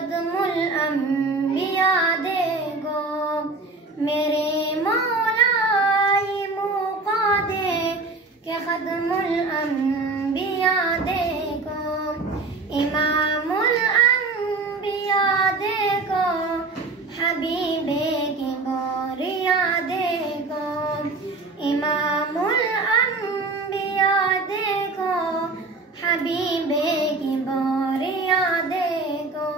खत्मुल अंबिया देखो, मेरे मौला ये मौका दे के खत्मुल अंबिया देखो, इमामुल अंबिया देखो, हबीबे की बोरिया देखो, इमामुल अंबिया देखो, हबीबे की बोरिया देखो।